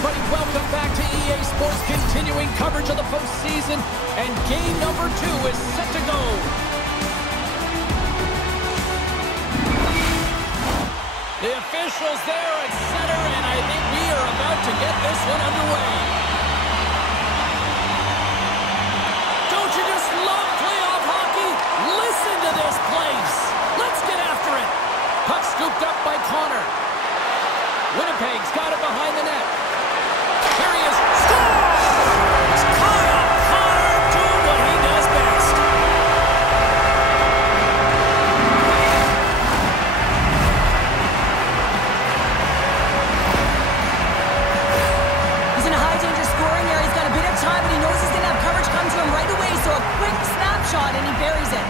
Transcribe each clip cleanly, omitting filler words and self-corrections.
everybody. Welcome back to EA Sports, continuing coverage of the postseason, and game number 2 is set to go. The officials there at center, and I think we are about to get this one underway. Don't you just love playoff hockey? Listen to this place. Let's get after it. Puck scooped up by Connor. Winnipeg's got it behind the net. Here he is. Scores! Kyle Connor doing what he does best. He's in a high danger scoring area. He's got a bit of time, but he knows he's going to have coverage come to him right away. So a quick snapshot, and he buries it.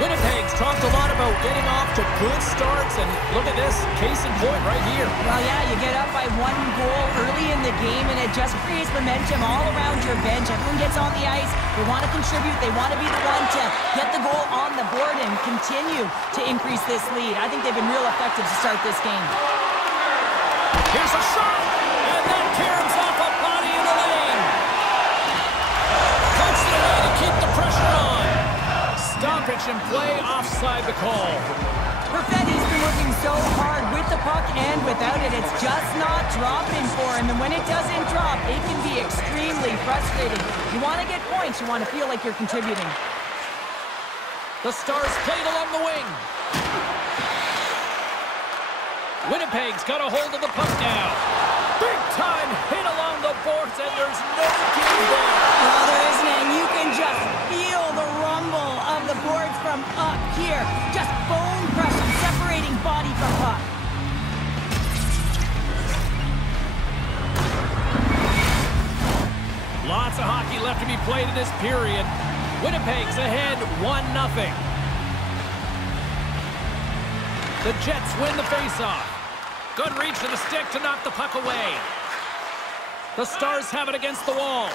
Winnipeg's talked a lot about getting off to good starts, and look at this, case in point right here. Well, yeah, you get up by 1 goal early in the game, and it just creates momentum all around your bench. Everyone gets on the ice. They want to contribute. They want to be the one to get the goal on the board and continue to increase this lead. I think they've been real effective to start this game. Here's a shot, and that caroms off a body in the lane. Cuts it away to keep the pressure on. Stoppage and play offside the call. Perfetti's been working so hard with the puck and without it. It's just not dropping for him. And when it doesn't drop, it can be extremely frustrating. You want to get points. You want to feel like you're contributing. The Stars played along the wing. Winnipeg's got a hold of the puck now. Big time hit along the boards, and there's no game there. Well, there isn't, and you can just feel the rumble of the boards from up here. Just bone crushing, separating body from puck. Lots of hockey left to be played in this period. Winnipeg's ahead 1-0. The Jets win the faceoff. Good reach to the stick to knock the puck away. The Stars have it against the wall.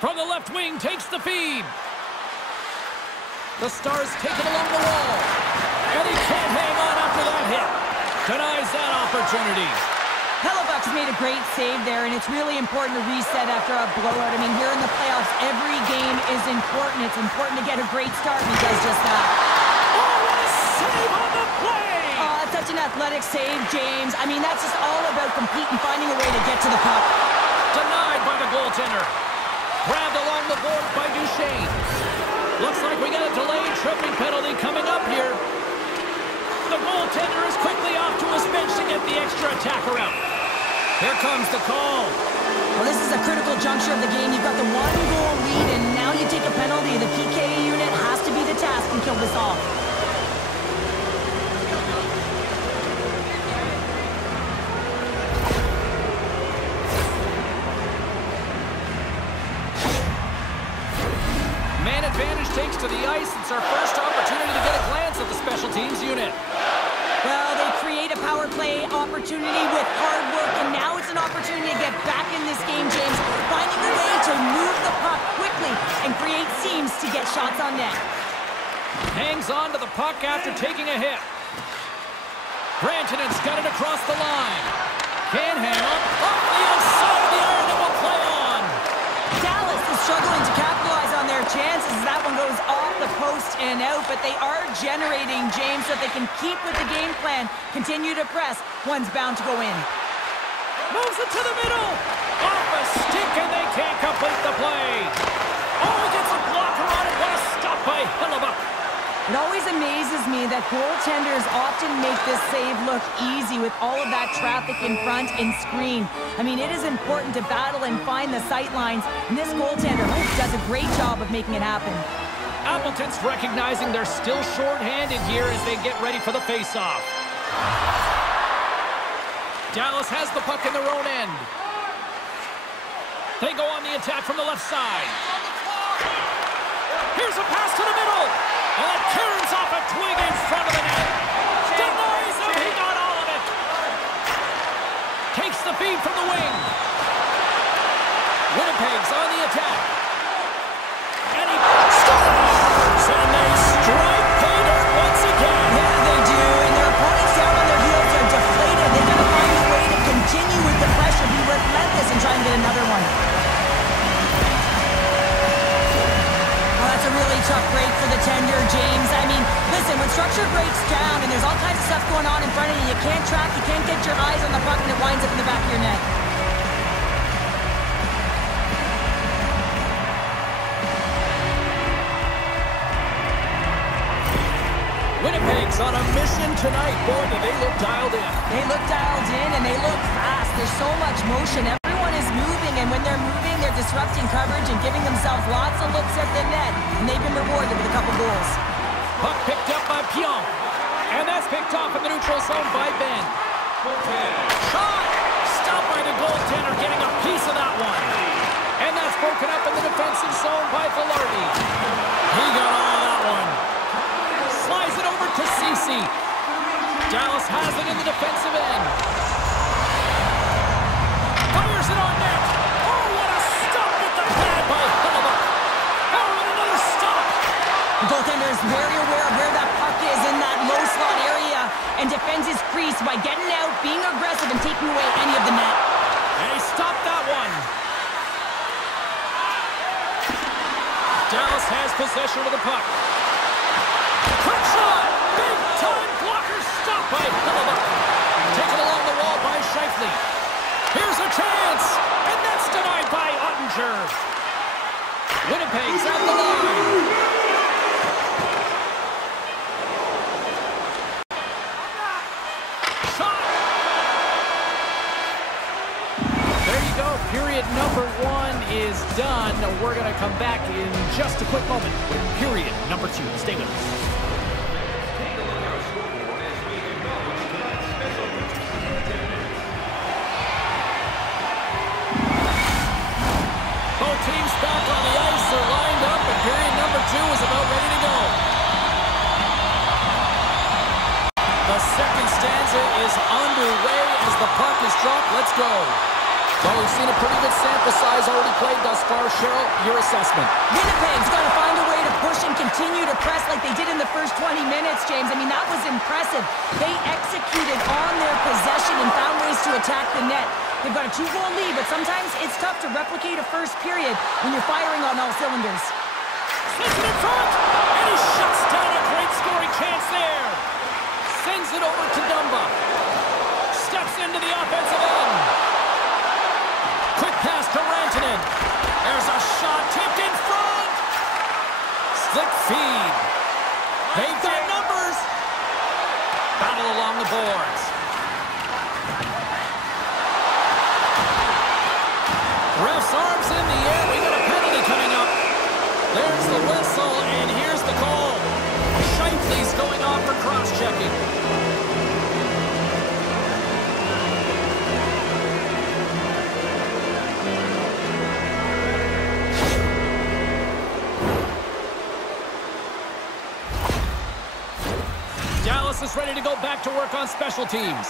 From the left wing, takes the feed. The Stars take it along the wall. And he can't hang on after that hit. Denies that opportunity. Hellebuyck's made a great save there, and it's really important to reset after a blowout. I mean, here in the playoffs, every game is important. It's important to get a great start, and he does just that. Oh, what a save on the play! Oh, such an athletic save, James. I mean, that's just all about competing, finding a way to get to the puck. Denied by the goaltender. Grabbed along the board by Duchesne. Looks like we got a delayed tripping penalty coming up here. The goaltender is quickly off to his bench to get the extra attacker out. Here comes the call. Well, this is a critical juncture of the game. You've got the 1-goal lead, and now you take a penalty. The PK unit has to be the task and kill this off. Man advantage takes to the ice. It's our first opportunity to get a glance at the special teams unit. Well, they create a power play opportunity with hard work, and now it's an opportunity to get back in this game, James. Finding a way to move the puck quickly and create seams to get shots on net. Hangs on to the puck after taking a hit. Grantonen's got it across the line. Can hang on. Off the outside of the iron, and will play on. Dallas is struggling to capitalize on their chances. That one goes off the post and out, but they are generating, James, so that they can keep with the game plan, continue to press. One's bound to go in. Moves it to the middle. Off a stick, and they can't complete the play. Oh, he gets a blocker on it. What a stop by Hellebuyck. It always amazes me that goaltenders often make this save look easy with all of that traffic in front and screen. I mean, it is important to battle and find the sight lines, and this goaltender does a great job of making it happen. Appleton's recognizing they're still short-handed here as they get ready for the face-off. Dallas has the puck in their own end. They go on the attack from the left side. Here's a pass to the middle. And it turns off a twig in front of the net. Denies him. He got all of it. Takes the feed from the wing. Winnipeg's on the attack. And he scores! structure breaks down, and there's all kinds of stuff going on in front of you. You can't track, you can't get your eyes on the puck, and it winds up in the back of your net. Winnipeg's on a mission tonight. Boy, do they look dialed in. They look dialed in, and they look fast. There's so much motion. Everyone is moving, and when they're moving, they're disrupting coverage and giving themselves lots of looks at the net, and they've been rewarded with a couple goals. Puck picked up by Pion, and that's picked off in the neutral zone by Ben. Shot! Stopped by the goaltender, getting a piece of that one. And that's broken up in the defensive zone by Velarde. He got all of that one. Slides it over to Ceci. Dallas has it in the defensive end. Fires it on net. Oh, what a stop with the pad by Hellebuck. Oh, and another stop. The goaltender is very aware of where that puck is in that low slot area and defends his crease by getting out, being aggressive, and taking away any of the net. And he stopped that one. Dallas has possession of the puck. Quick shot! Big time blocker stop by Hellebuck. Taken along the wall by Scheifele. Here's a chance! And that's denied by Ottinger. Winnipeg's at the line. Period number 1 is done. We're going to come back in just a quick moment with period number 2. Stay with us. Both teams back on the ice. They're lined up, and period number 2 is about ready to go. The second stanza is underway as the puck is dropped. Let's go. Well, we've seen a pretty good sample size already played thus far. Cheryl, your assessment. Winnipeg's got to find a way to push and continue to press like they did in the first 20 minutes, James. I mean, that was impressive. They executed on their possession and found ways to attack the net. They've got a 2-goal lead, but sometimes it's tough to replicate a first period when you're firing on all cylinders. Sends it in front, and he shuts down a great scoring chance there. Sends it over to Dumba. Steps into the offensive end. Quick pass to Rantanen. There's a shot tipped in front. Slick feed. They've got numbers. Battle along the boards. Ref's arms in the air. We got a penalty coming up. There's the whistle, and here's the call. Scheifele's going off for cross-checking. Dallas is ready to go back to work on special teams.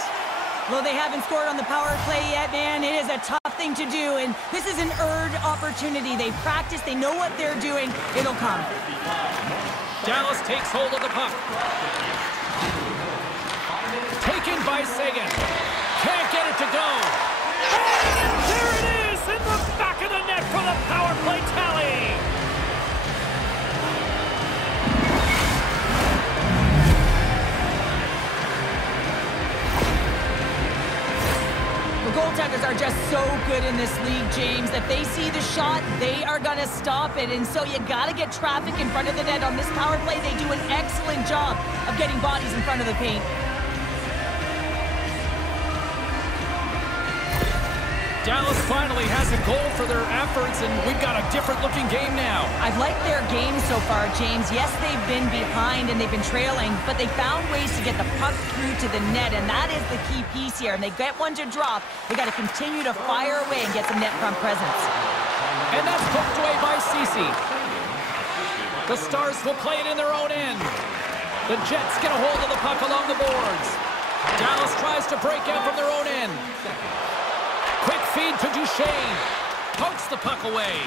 Well, they haven't scored on the power play yet, man. It is a tough thing to do, and this is an earned opportunity. They've practiced. They know what they're doing. It'll come. Dallas takes hold of the puck. Taken by Sagan. Can't get it to go. And there it is in the back of the net for the power play tally. The goaltenders are just so good in this league, James. If they see the shot, they are going to stop it. And so you got to get traffic in front of the net on this power play. They do an excellent job of getting bodies in front of the paint. Dallas finally has a goal for their efforts, and we've got a different-looking game now. I've liked their game so far, James. Yes, they've been behind and they've been trailing, but they found ways to get the puck through to the net, and that is the key piece here. And they get one to drop. They got to continue to fire away and get some net front presence. And that's poked away by Ceci. The Stars will play it in their own end. The Jets get a hold of the puck along the boards. Dallas tries to break out from their own end. Quick feed to Duchesne. Pokes the puck away.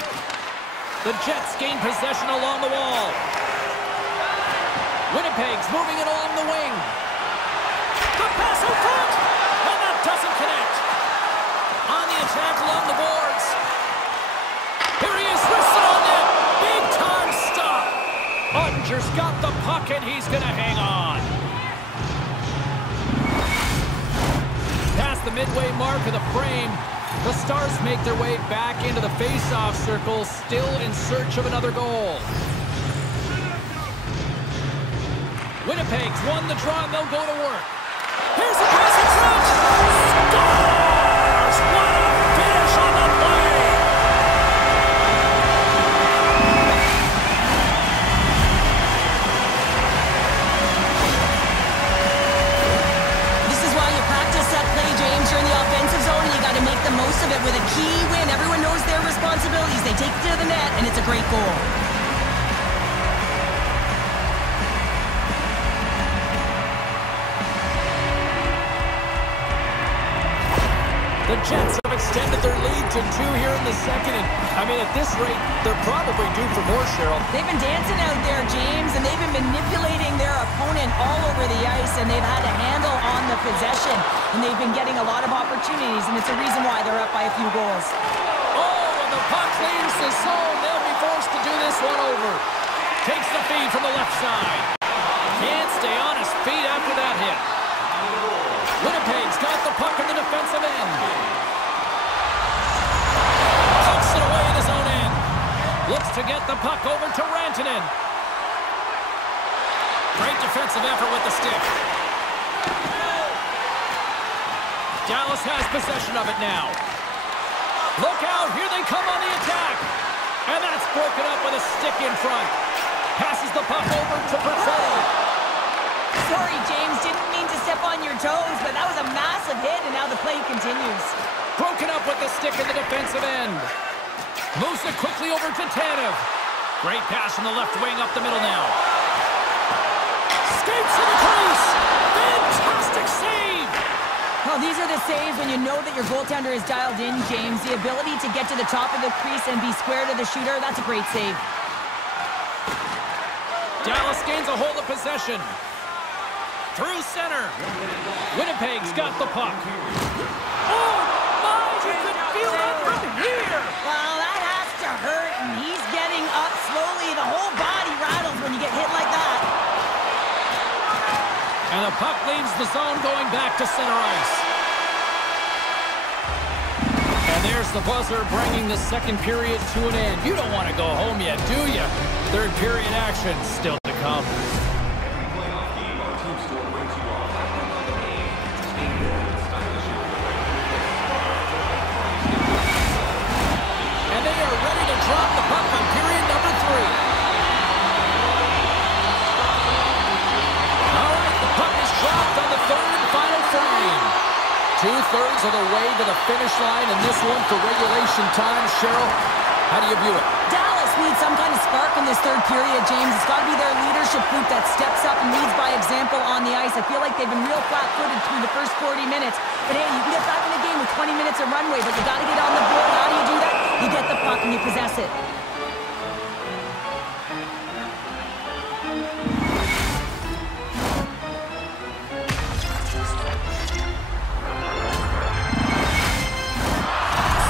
The Jets gain possession along the wall. Winnipeg's moving it along the wing. The pass in front! And that doesn't connect. On the attack along the boards. Here he is, wristed on net. Big time stop. Ranger's got the puck, and he's going to hang on. Past the midway mark of the frame, the Stars make their way back into the face-off circle, still in search of another goal. Winnipeg's won the draw, and they'll go to work. Here's a pass in front! Scores! What a finish on the play! This is why you practice that play, James. You're in the offensive zone, and you got to make the most of it with a key win. Everyone knows their responsibilities. They take it to the net, and it's a great goal. The Jets have extended their lead to 2 here in the second. And, I mean, at this rate, they're probably due for more, Cheryl. They've been dancing out there, James, and they've been manipulating their opponent all over the ice, and they've had a handle on the possession, and they've been getting a lot of opportunities, and it's a reason why they're up by a few goals. Oh, and the puck leaves the zone. They'll be forced to do this one over. Takes the feed from the left side. Can't stay on his feet after that hit. Winnipeg's got the puck in the defensive end. Pucks it away in his own end. Looks to get the puck over to Rantanen. Great defensive effort with the stick. Dallas has possession of it now. Look out, here they come on the attack. And that's broken up with a stick in front. Passes the puck over to Berthold. Sorry, James, didn't mean to step on your toes, but that was a massive hit, and now the play continues. Broken up with the stick in the defensive end. Moves it quickly over to Tanev. Great pass from the left wing up the middle now. Skates to the crease. Fantastic save. Well, these are the saves when you know that your goaltender is dialed in, James. The ability to get to the top of the crease and be square to the shooter, that's a great save. Dallas gains a hold of possession. Through center. Winnipeg's got the puck. Oh, my! You could feel that from here. Well, that has to hurt, and he's getting up slowly. The whole body rattles when you get hit like that. And the puck leaves the zone going back to center ice. And there's the buzzer bringing the second period to an end. You don't want to go home yet, do you? Third period action still to come. Drop the puck on period number 3. All right, the puck is dropped on the third and final frame. 2/3 of the way to the finish line in this one for regulation time. Cheryl, how do you view it? Dallas needs some kind of spark in this third period, James. It's got to be their leadership group that steps up and leads by example on the ice. I feel like they've been real flat-footed through the first 40 minutes. But hey, you can get back in the game with 20 minutes of runway, but you got to get on the board. How do you do that? You get the puck and you possess it.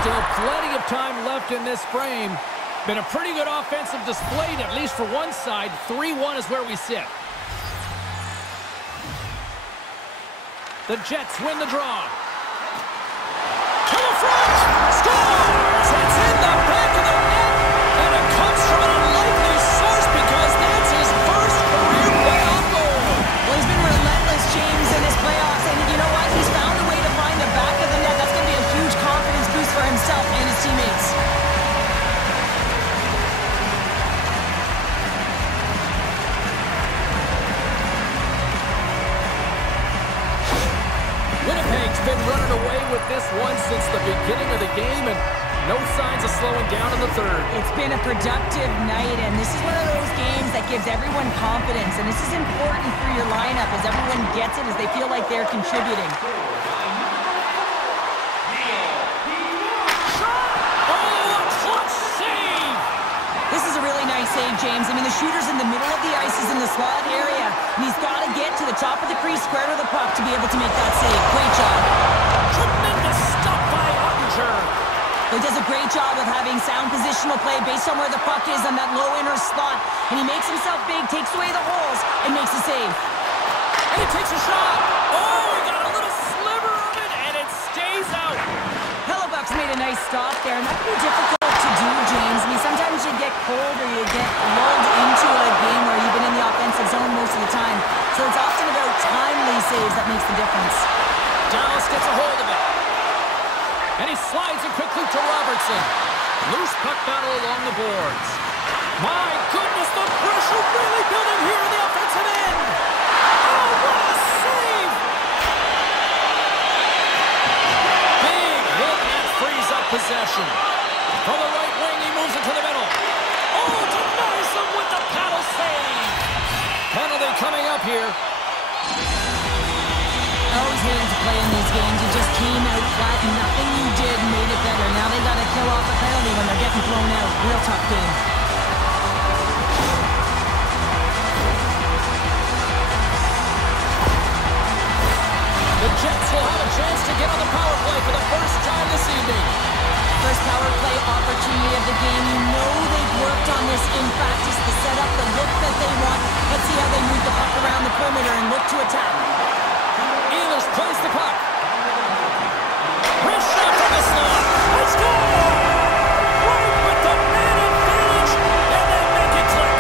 Still plenty of time left in this frame. Been a pretty good offensive display, at least for one side. 3-1 is where we sit. The Jets win the draw. To the front! Scores! It's in the back of the net, and it comes from an unlikely source because that's his first career playoff goal. Well, he's been relentless, James, in his playoffs, and you know what? He's found a way to find the back of the net. That's going to be a huge confidence boost for himself and his teammates. Winnipeg's been running away with this one since the beginning of the game, and no signs of slowing down in the third. It's been a productive night, and this is one of those games that gives everyone confidence, and this is important for your lineup as everyone gets it, as they feel like they're contributing. This is a really nice save, James. I mean, the shooter's in the middle of the ice, is in the slot area, and he's got to get to the top of the crease, square to the puck, to be able to make that save. Great job. Tremendous stuff by Ottinger. He does a great job of having sound positional play based on where the puck is on that low inner slot. And he makes himself big, takes away the holes, and makes a save. And he takes a shot. Oh, he got a little sliver of it, and it stays out. Hellebuck's made a nice stop there, and that can be difficult to do, James. I mean, sometimes you get cold or you get lulled into a game where you've been in the offensive zone most of the time. So it's often about timely saves that makes the difference. Dallas gets a hold of it. And he slides it quickly to Robertson. Loose puck battle along the boards. My goodness, the pressure really building here in the offensive end. Oh, what a save! Big hit, and that frees up possession. From the right wing, he moves it to the middle. Oh, denies him with the paddle save. Penalty coming up here. I always hated to play in these games. You just came out flat and nothing you did made it better. Now they got to kill off a penalty when they're getting thrown out. Real tough game. The Jets will have a chance to get on the power play for the first time this evening. First power play opportunity of the game. You know they've worked on this in practice to set up the look that they want. Let's see how they move the puck around the perimeter and look to attack. Ehlers plays the puck. Wrist shot from the slot. Let's go! Right with the man advantage, and they make it click.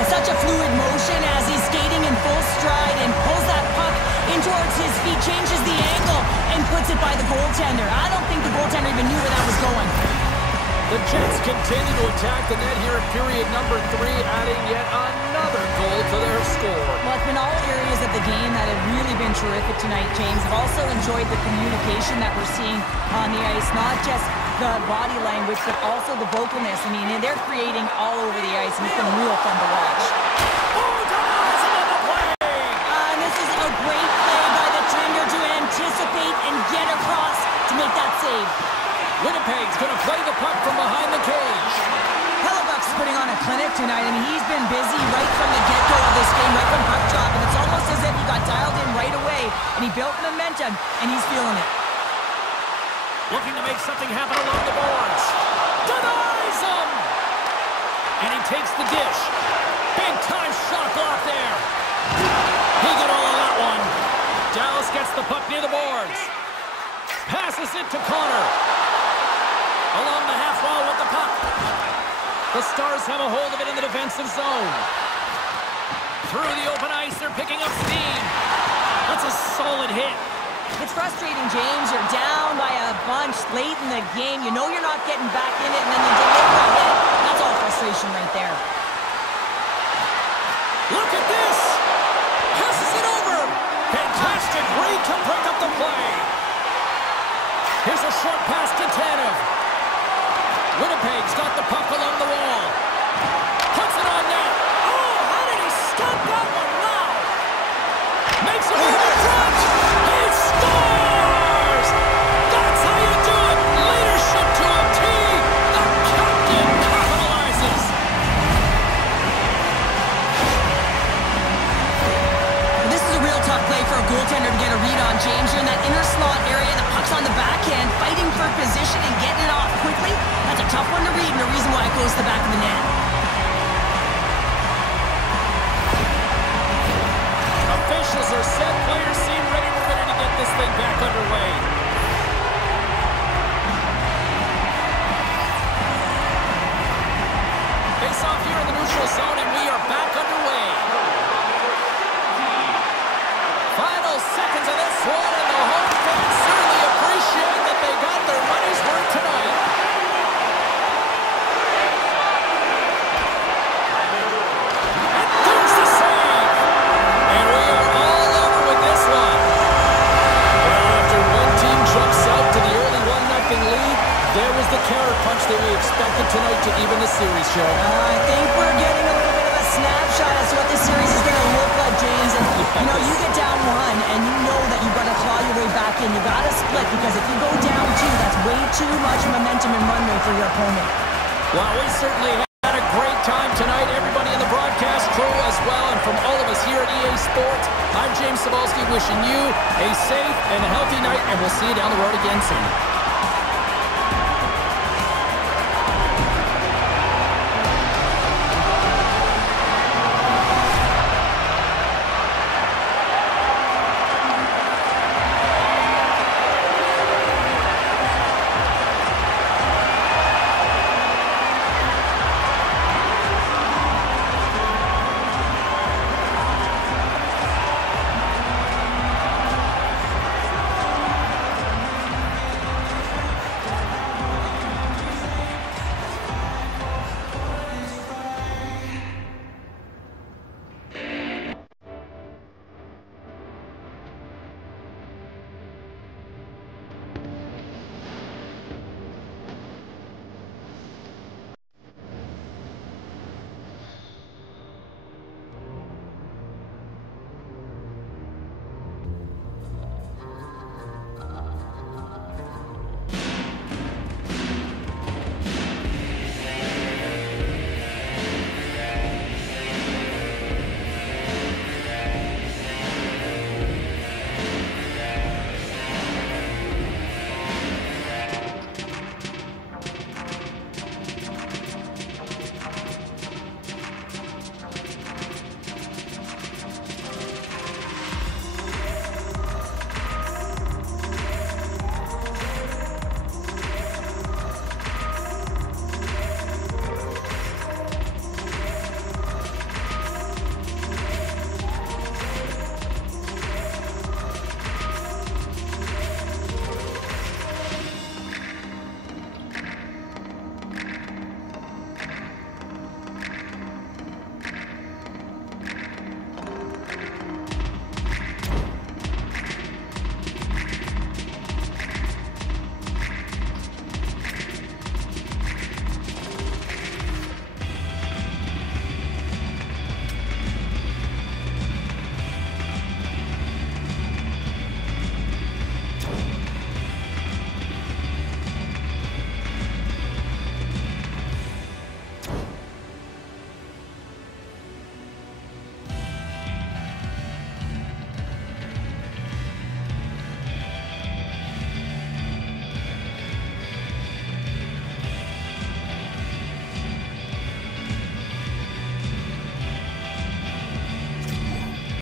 It's such a fluid motion as he's skating in full stride and pulls that puck in towards his feet, changes the angle, and puts it by the goaltender. I don't think the goaltender even knew where that was going. The Jets continue to attack the net here in period number 3, adding yet another goal to their score. Well, it's been all areas of the game that have really been terrific tonight, James. I've also enjoyed the communication that we're seeing on the ice, not just the body language, but also the vocalness. I mean, they're creating all over the ice, and it's been real fun to watch. Oh, denies him on the play! And this is a great play by the tender to anticipate and get across to make that save. Winnipeg's going to play the puck from behind the cage. Hellebuck's putting on a clinic tonight. I mean, he's been busy right from the get-go of this game, right from puck drop, and it's almost as if he got dialed in right away, and he built momentum, and he's feeling it. Looking to make something happen along the boards. Denies him! And he takes the dish. Big-time shot block there. He got all of that one. Dallas gets the puck near the boards. Passes it to Connor. Along the half wall with the puck. The Stars have a hold of it in the defensive zone. Through the open ice, they're picking up steam. That's a solid hit. It's frustrating, James. You're down by a bunch late in the game. You know you're not getting back in it, and then you deliver a hit. That's all frustration right there. Look at this. Passes it over. Fantastic read to break up the play. Here's a short pass to Tanev. Winnipeg's got the puck along the wall. Puts it on net. Oh, how did he stop that one now? Makes a move in front. He scores! That's how you do it. Leadership to a T. The captain capitalizes. This is a real tough play for a goaltender to get a read on, James. You're in that inner slot area. The puck's on the backhand, fighting for position and getting it off quickly. That's a tough one to read, and the reason why it goes to the back of the net. Officials are set. Players seem ready to get this thing back underway. Face off here in the neutral zone, and we are back underway. Final seconds of this one, and the home fans certainly appreciate that they got their money's worth tonight. And there's the save. And we are all over with this one. Well, after one team jumps out to the early 1-0 lead, there was the counterpunch that we expected tonight to even the series, Joe. I think we're getting a little bit of a snapshot as to what this series is going to look like, James. And, you know, you get down one, and you know that you've got to claw your way back in. You got to split, because if you go down two, that's way too much momentum and runway for your opponent. Well, we certainly had a great time tonight. Everybody in the broadcast crew as well, and from all of us here at EA Sports, I'm James Cebulski wishing you a safe and healthy night, and we'll see you down the road again soon.